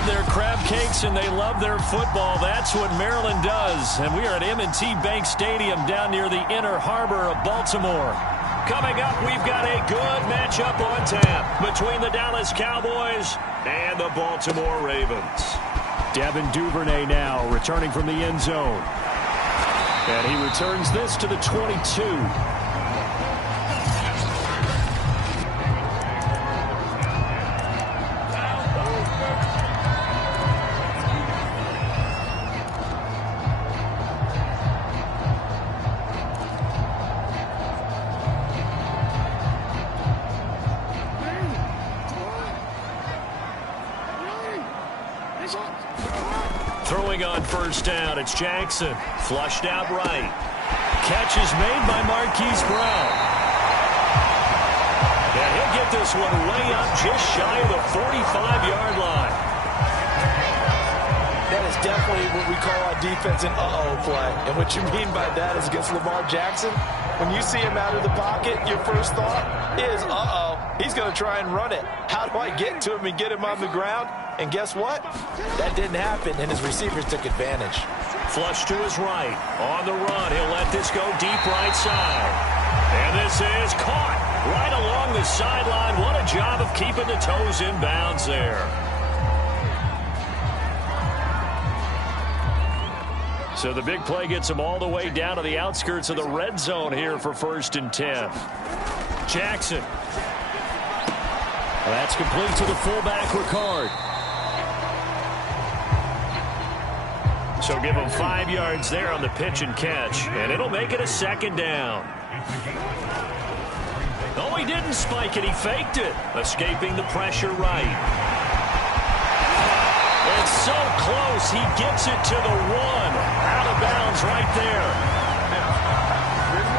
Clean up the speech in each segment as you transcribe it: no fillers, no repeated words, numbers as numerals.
love their crab cakes and they love their football. That's what Maryland does. And we are at M&T Bank Stadium down near the Inner Harbor of Baltimore. Coming up, we've got a good matchup on tap between the Dallas Cowboys and the Baltimore Ravens. Devin Duvernay now returning from the end zone. And he returns this to the 22. Throwing on first down, it's Jackson. Flushed out right. Catch is made by Marquise Brown. And he'll get this one way up just shy of the 45-yard line. That is definitely what we call on defense an uh-oh play. And what you mean by that is against Lamar Jackson, when you see him out of the pocket, your first thought is, uh-oh, he's going to try and run it. How do I get to him and get him on the ground? And guess what? That didn't happen, and his receivers took advantage. Flush to his right. On the run, he'll let this go deep right side. And this is caught right along the sideline. What a job of keeping the toes in bounds there. So the big play gets him all the way down to the outskirts of the red zone here for 1st and 10. Jackson. That's complete to the fullback, Ricard. So give him 5 yards there on the pitch and catch, and it'll make it a 2nd down. Oh, he didn't spike it. He faked it, escaping the pressure right. It's so close. He gets it to the 1. Out of bounds right there.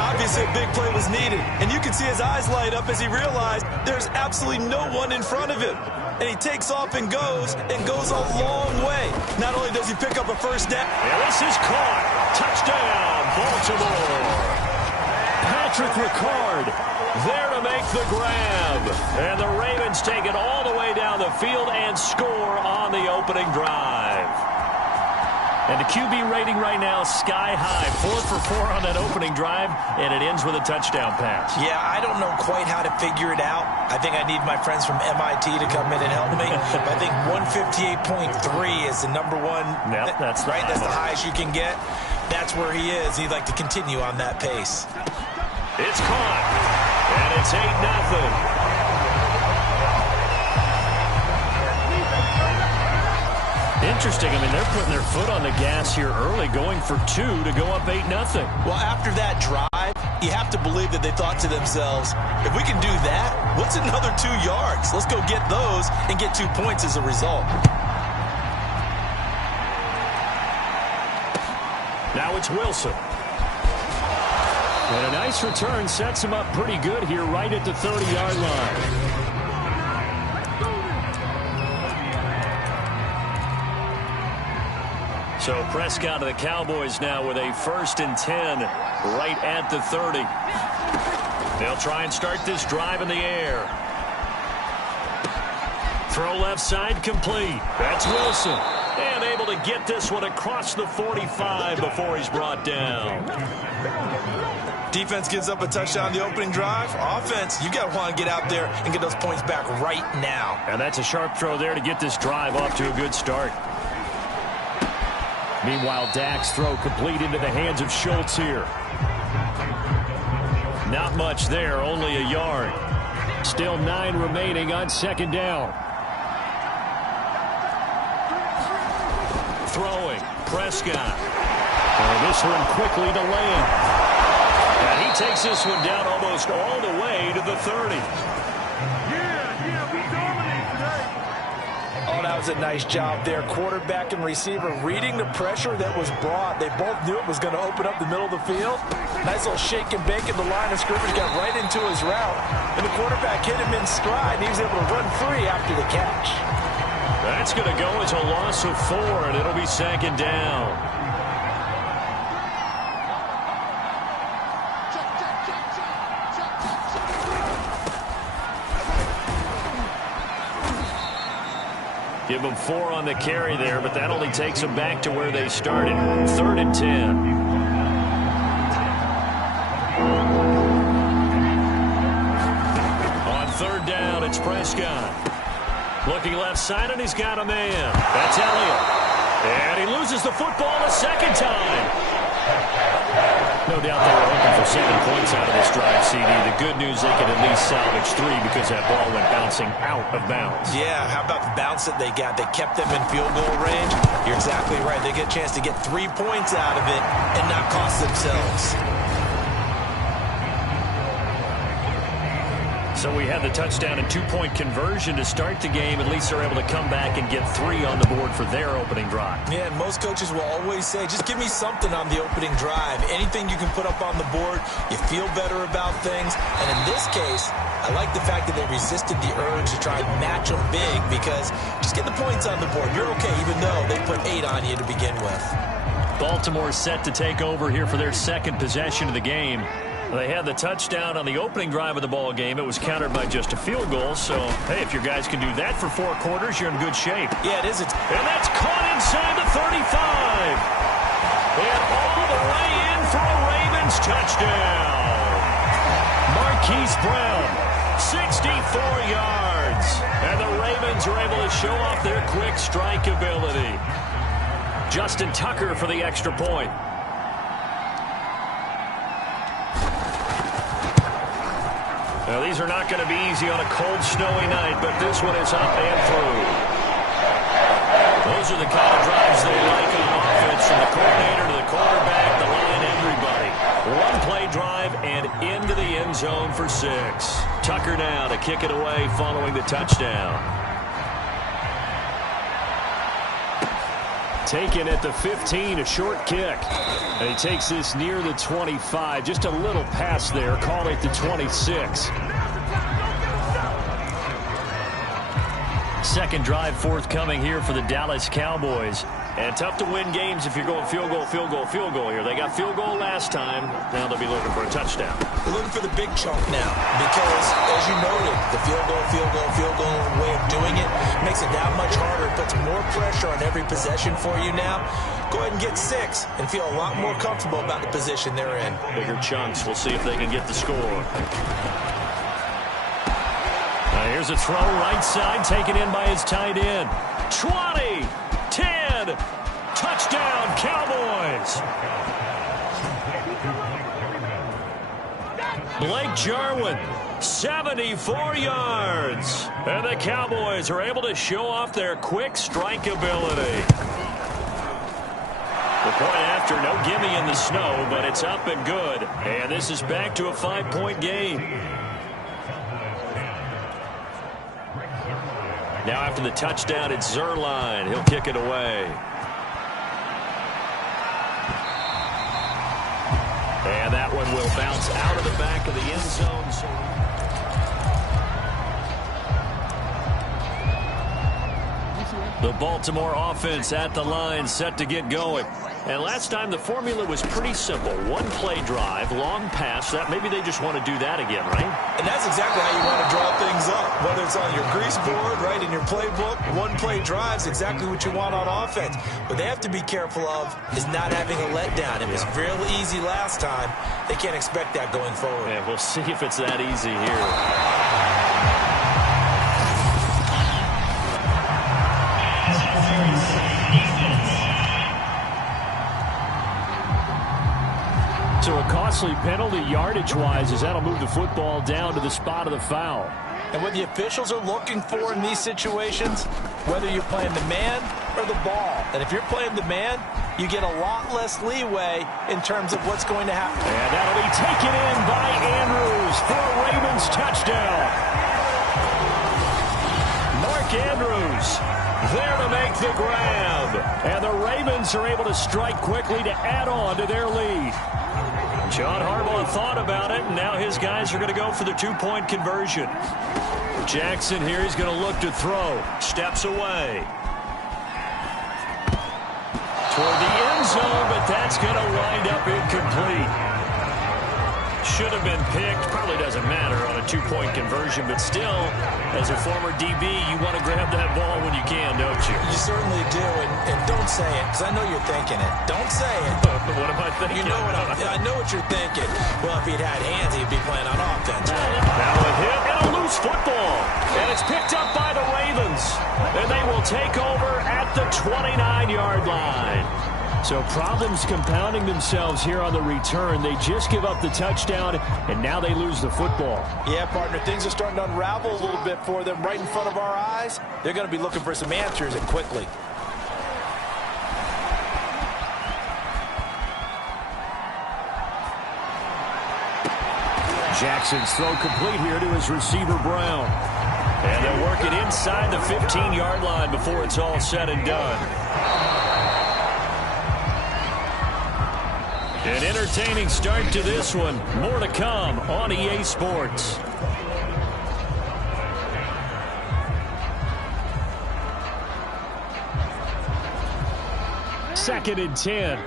Obviously, a big play was needed, and you can see his eyes light up as he realized there's absolutely no one in front of him. And he takes off and goes a long way. Not only does he pick up a first down. And this is caught. Touchdown, Baltimore. Patrick Ricard there to make the grab. And the Ravens take it all the way down the field and score on the opening drive. And the QB rating right now sky high. 4 for 4 on that opening drive, and it ends with a touchdown pass. Yeah, I don't know quite how to figure it out. I think I need my friends from MIT to come in and help me. But I think 158.3 is the number one. Yep, that's right. That's the highest you can get. That's where he is. He'd like to continue on that pace. It's caught, and it's 8-0. Interesting. I mean, they're putting their foot on the gas here early, going for 2 to go up 8-0. Well, after that drive, you have to believe that they thought to themselves, if we can do that, what's another 2 yards? Let's go get those and get 2 points as a result. Now it's Wilson. And a nice return sets him up pretty good here right at the 30-yard line. So Prescott of the Cowboys now with a 1st and 10 right at the 30. They'll try and start this drive in the air. Throw left side complete. That's Wilson. And able to get this one across the 45 before he's brought down. Defense gives up a touchdown the opening drive. Offense, you got to want to get out there and get those points back right now. And that's a sharp throw there to get this drive off to a good start. Meanwhile, Dak's throw complete into the hands of Schultz here. Not much there, only a yard. Still 9 remaining on 2nd down. Throwing, Prescott. And this one quickly to Lane. And he takes this one down almost all the way to the 30. That was a nice job there. Quarterback and receiver reading the pressure that was brought. They both knew it was going to open up the middle of the field. Nice little shake and bake in the line of scrimmage. Got right into his route. And the quarterback hit him in stride. And he was able to run free after the catch. That's going to go as a loss of 4, and it'll be 2nd down. Give them 4 on the carry there, but that only takes them back to where they started. 3rd and 10. On 3rd down, it's Prescott. Looking left side, and he's got a man. That's Elliott. And he loses the football a second time. No doubt they were hoping for 7 points out of this drive, CD. The good news, they could at least salvage 3 because that ball went bouncing out of bounds. Yeah, how about the bounce that they got? They kept them in field goal range. You're exactly right. They get a chance to get 3 points out of it and not cost themselves. So we had the touchdown and 2-point conversion to start the game. At least they're able to come back and get 3 on the board for their opening drive. Yeah, and most coaches will always say, just give me something on the opening drive. Anything you can put up on the board, you feel better about things. And in this case, I like the fact that they resisted the urge to try and match them big because just get the points on the board. You're okay, even though they put 8 on you to begin with. Baltimore set to take over here for their 2nd possession of the game. They had the touchdown on the opening drive of the ball game. It was countered by just a field goal. So, hey, if your guys can do that for 4 quarters, you're in good shape. Yeah, it is. And that's caught inside the 35. And all the way in for a Ravens touchdown. Marquise Brown, 64 yards. And the Ravens are able to show off their quick strike ability. Justin Tucker for the extra point. Now, these are not going to be easy on a cold, snowy night, but this one is up and through. Those are the kind of drives they like on offense, from the coordinator to the quarterback, the line, everybody. 1-play drive and into the end zone for 6. Tucker now to kick it away following the touchdown. Taken at the 15, a short kick. And he takes this near the 25. Just a little pass there. Call it the 26. 2nd drive forthcoming here for the Dallas Cowboys. And tough to win games if you're going field goal, field goal, field goal here. They got field goal last time. Now they'll be looking for a touchdown. They're looking for the big chunk now because, as you noted, the field goal way of doing it makes it that much harder. It puts more pressure on every possession for you now. Go ahead and get 6 and feel a lot more comfortable about the position they're in. Bigger chunks. We'll see if they can get the score. Here's a throw right side, taken in by his tight end. 20, 10, touchdown Cowboys. Blake Jarwin, 74 yards. And the Cowboys are able to show off their quick strike ability. The point after, no gimme in the snow, but it's up and good. And this is back to a 5-point game. Now after the touchdown, it's Zerline. He'll kick it away. And that one will bounce out of the back of the end zone. The Baltimore offense at the line, set to get going. And last time the formula was pretty simple. 1-play drive, long pass. That maybe they just want to do that again, right? And that's exactly how you want to draw things up. Whether it's on your grease board, right, in your playbook, 1-play drives exactly what you want on offense. What they have to be careful of is not having a letdown. It was real easy last time. They can't expect that going forward. Yeah, we'll see if it's that easy here. So a costly penalty yardage-wise, as that'll move the football down to the spot of the foul. And what the officials are looking for in these situations, whether you're playing the man or the ball. And if you're playing the man, you get a lot less leeway in terms of what's going to happen. And that'll be taken in by Andrews for a Ravens touchdown. Mark Andrews there to make the grab. And the Ravens are able to strike quickly to add on to their lead. John Harbaugh thought about it, and now his guys are going to go for the 2-point conversion. Jackson here, he's going to look to throw. Steps away. Toward the end zone, but that's going to wind up incomplete. Should have been picked. Probably doesn't matter on a two-point conversion, but still, as a former DB, you want to grab that ball when you can, don't you? You certainly do, and don't say it, because I know you're thinking it. Don't say it. What am I thinking? You know I know what you're thinking. Well, if he'd had hands, he'd be playing on offense. Now a hit and a loose football. And it's picked up by the Ravens. And they will take over at the 29-yard line. So problems compounding themselves here on the return. They just give up the touchdown, and now they lose the football. Yeah, partner, things are starting to unravel a little bit for them right in front of our eyes. They're going to be looking for some answers, and quickly. Jackson's throw complete here to his receiver, Brown. And they'll work it inside the 15-yard line before it's all said and done. An entertaining start to this one. More to come on EA Sports. Second and 10.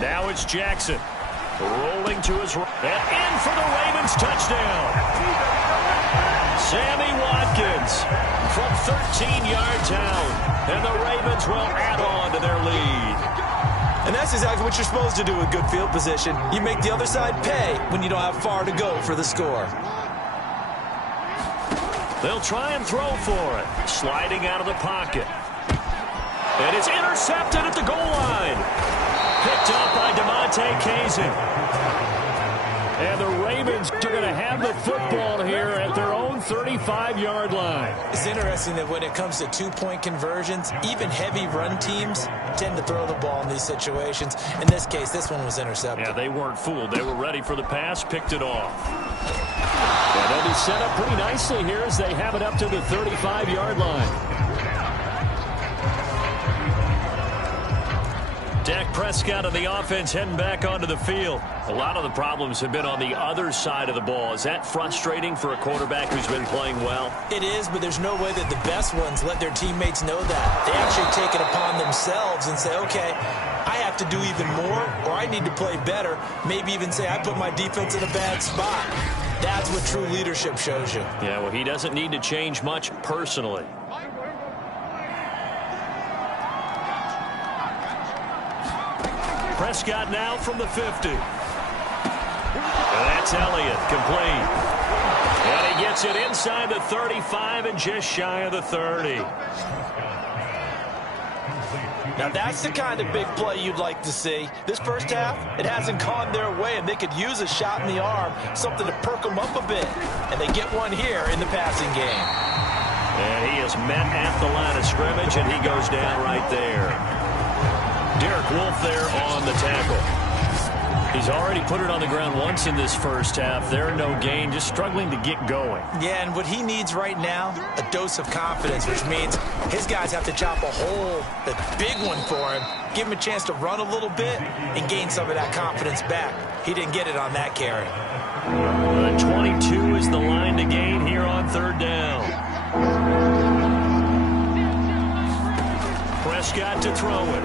Now it's Jackson. Rolling to his right. And in for the Ravens touchdown. Sammy Watkins from 13 yards out. And the Ravens will add on to their lead. And that's exactly what you're supposed to do with good field position. You make the other side pay when you don't have far to go for the score. They'll try and throw for it. Sliding out of the pocket. And it's intercepted at the goal line. Picked up by DeMonte Kazin. And the Ravens are going to have the football here at their own 35-yard line. It's interesting that when it comes to two-point conversions, even heavy run teams tend to throw the ball in these situations. In this case, this one was intercepted. Yeah, they weren't fooled. They were ready for the pass, picked it off. And they'll be set up pretty nicely here as they have it up to the 35-yard line. Dak Prescott and the offense heading back onto the field. A lot of the problems have been on the other side of the ball. Is that frustrating for a quarterback who's been playing well? It is, but there's no way that the best ones let their teammates know that. They actually take it upon themselves and say, okay, I have to do even more, or I need to play better. Maybe even say I put my defense in a bad spot. That's what true leadership shows you. Yeah, well, he doesn't need to change much personally. Prescott now from the 50. And that's Elliott, complete. And he gets it inside the 35 and just shy of the 30. Now that's the kind of big play you'd like to see. This first half, it hasn't gone their way, and they could use a shot in the arm, something to perk them up a bit. And they get one here in the passing game. And he is met at the line of scrimmage, and he goes down right there. Derek Wolfe there on the tackle. He's already put it on the ground once in this first half. There, no gain, just struggling to get going. Yeah, and what he needs right now, a dose of confidence, which means his guys have to chop a hole, a big one for him, give him a chance to run a little bit and gain some of that confidence back. He didn't get it on that carry. 22 is the line to gain here on third down. Prescott to throw it.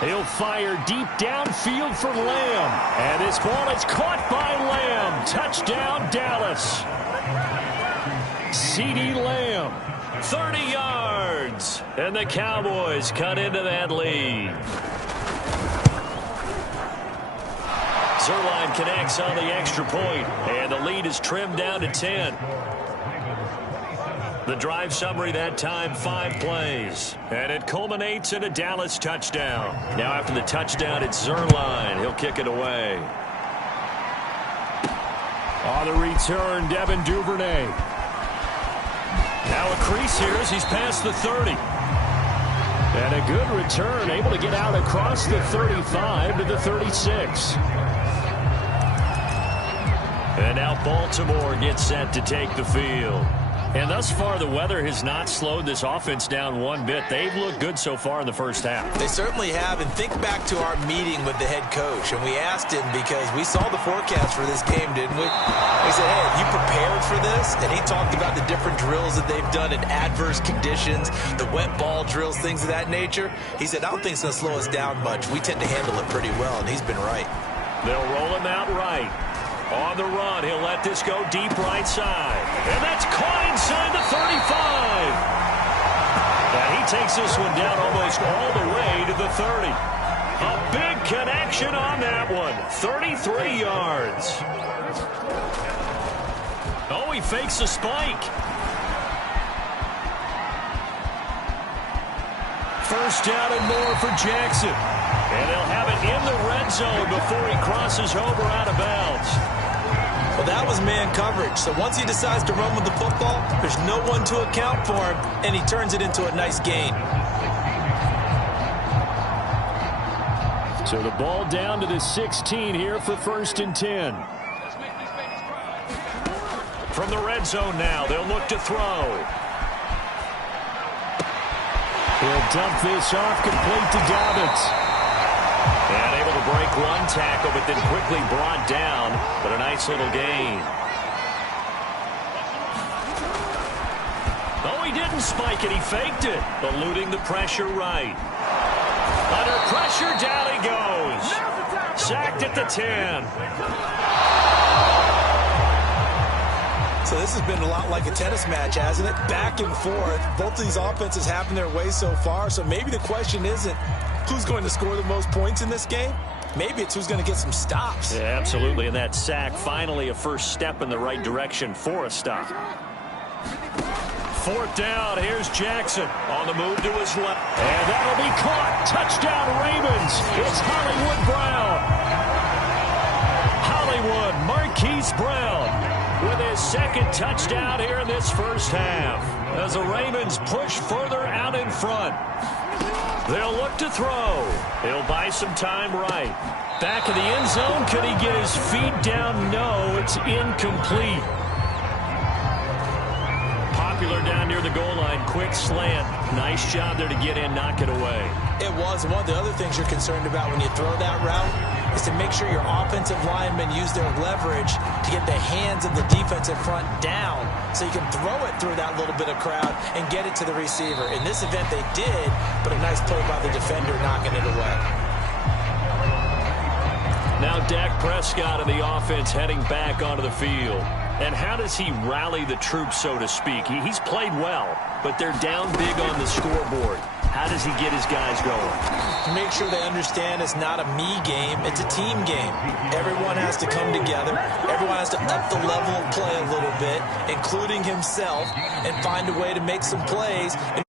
He'll fire deep downfield for Lamb. And this ball is caught by Lamb. Touchdown, Dallas. CeeDee Lamb, 30 yards. And the Cowboys cut into that lead. Zuerlein connects on the extra point. And the lead is trimmed down to 10. The drive summary that time, 5 plays. And it culminates in a Dallas touchdown. Now after the touchdown, it's Zuerlein. He'll kick it away. On the return, Devin Duvernay. Now a crease here as he's past the 30. And a good return, able to get out across the 35 to the 36. And now Baltimore gets set to take the field. And thus far, the weather has not slowed this offense down one bit. They've looked good so far in the first half. They certainly have. And think back to our meeting with the head coach. And we asked him, because we saw the forecast for this game, didn't we? We said, hey, have you prepared for this? And he talked about the different drills that they've done in adverse conditions, the wet ball drills, things of that nature. He said, I don't think it's going to slow us down much. We tend to handle it pretty well, and he's been right. They'll roll him out right. On the run, he'll let this go deep right side. And that's caught inside the 35. And he takes this one down almost all the way to the 30. A big connection on that one. 33 yards. Oh, he fakes a spike. First down and more for Jackson. And they'll have it in the red zone before he crosses over out of bounds. Well, that was man coverage. So once he decides to run with the football, there's no one to account for him, and he turns it into a nice gain. So the ball down to the 16 here for 1st and 10. From the red zone now, they'll look to throw. He'll dump this off complete to Dobbins. And able to break one tackle, but then quickly brought down. But a nice little gain. Oh, he didn't spike it. He faked it. Eluding the pressure right. Under pressure, down he goes. Sacked at the 10. So this has been a lot like a tennis match, hasn't it? Back and forth. Both of these offenses having their way so far. So maybe the question isn't who's going to score the most points in this game. Maybe it's who's going to get some stops. Yeah, absolutely. And that sack, finally a first step in the right direction for a stop. 4th down. Here's Jackson on the move to his left. And that'll be caught. Touchdown, Ravens. It's Hollywood Brown. Hollywood Marquise Brown with his 2nd touchdown here in this first half. As the Ravens push further out in front. They'll look to throw. He'll buy some time right. Back of the end zone. Could he get his feet down? No, it's incomplete. Popular down near the goal line. Quick slant. Nice job there to get in, knock it away. It was. One of the other things you're concerned about when you throw that route is to make sure your offensive linemen use their leverage to get the hands of the defensive front down so you can throw it through that little bit of crowd and get it to the receiver. In this event, they did, but a nice play by the defender knocking it away. Now Dak Prescott and the offense heading back onto the field. And how does he rally the troops, so to speak? He's played well, but they're down big on the scoreboard. How does he get his guys going? Make sure they understand it's not a me game, it's a team game. Everyone has to come together. Everyone has to up the level of play a little bit, including himself, and find a way to make some plays in